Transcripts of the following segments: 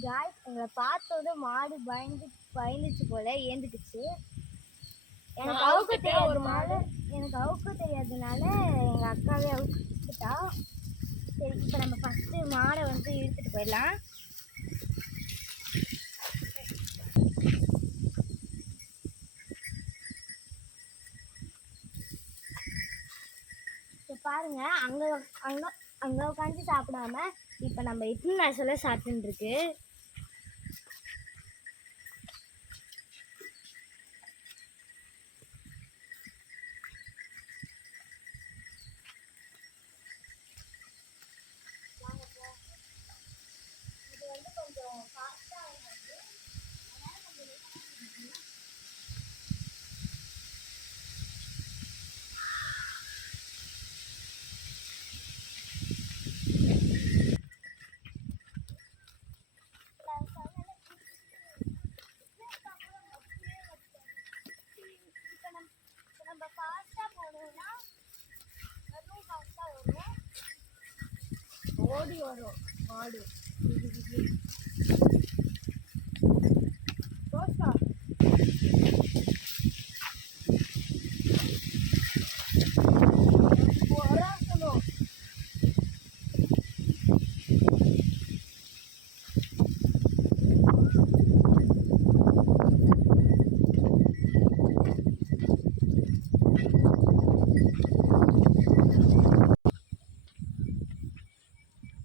Guys எங்களை பார்த்தோட மாடு பயந்துச்சு போல ஏந்துக்குச்சு. எனக்கு அவுக்க தெரியாததுனால எங்கள் அக்காவே அவுக்கிட்டா. சரி, இப்போ நம்ம ஃபஸ்ட்டு மாடை வந்து இழுத்துட்டு போயிடலாம். இப்போ பாருங்க, அங்கே அங்கே அங்கே உட்காந்து சாப்பிடாம இப்போ நம்ம இட்லி நாசல சாப்பிட்டுருக்கு. இது வந்து கொஞ்சம் ஃபாஸ்ட்டாக ஆகுது. நம்ம ஃபாஸ்ட்டாக போனோம்னா அதுவும் ஃபாஸ்ட்டாக வரும், ஓடி வரும் மாடு.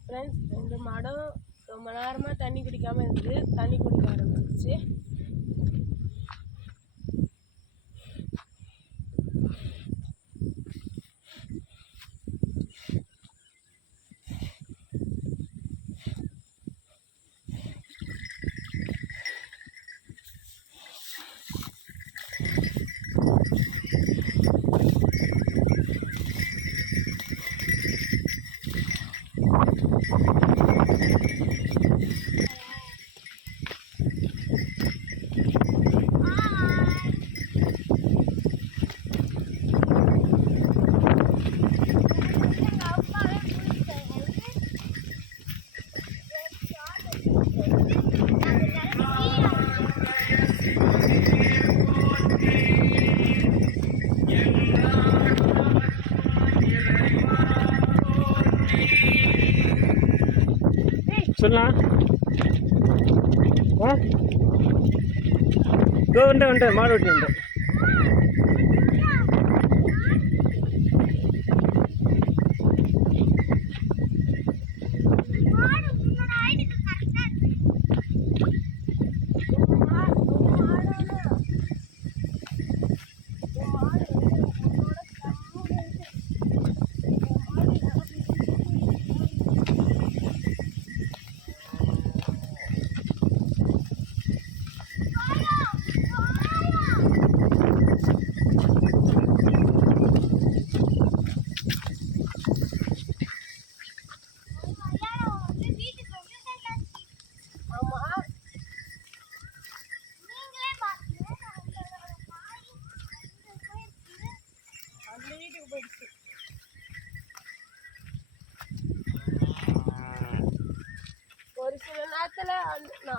ஃப்ரெண்ட்ஸ், 2 மாடும் ரொம்ப நேரமாக தண்ணி குடிக்காமல் இருந்தது. தண்ணி குடிக்க ஆரம்பிச்சிச்சு. சொல்லலாம். உண்டு மாடு வெட்டி உண்டு. ஒரு சில நேரத்தில்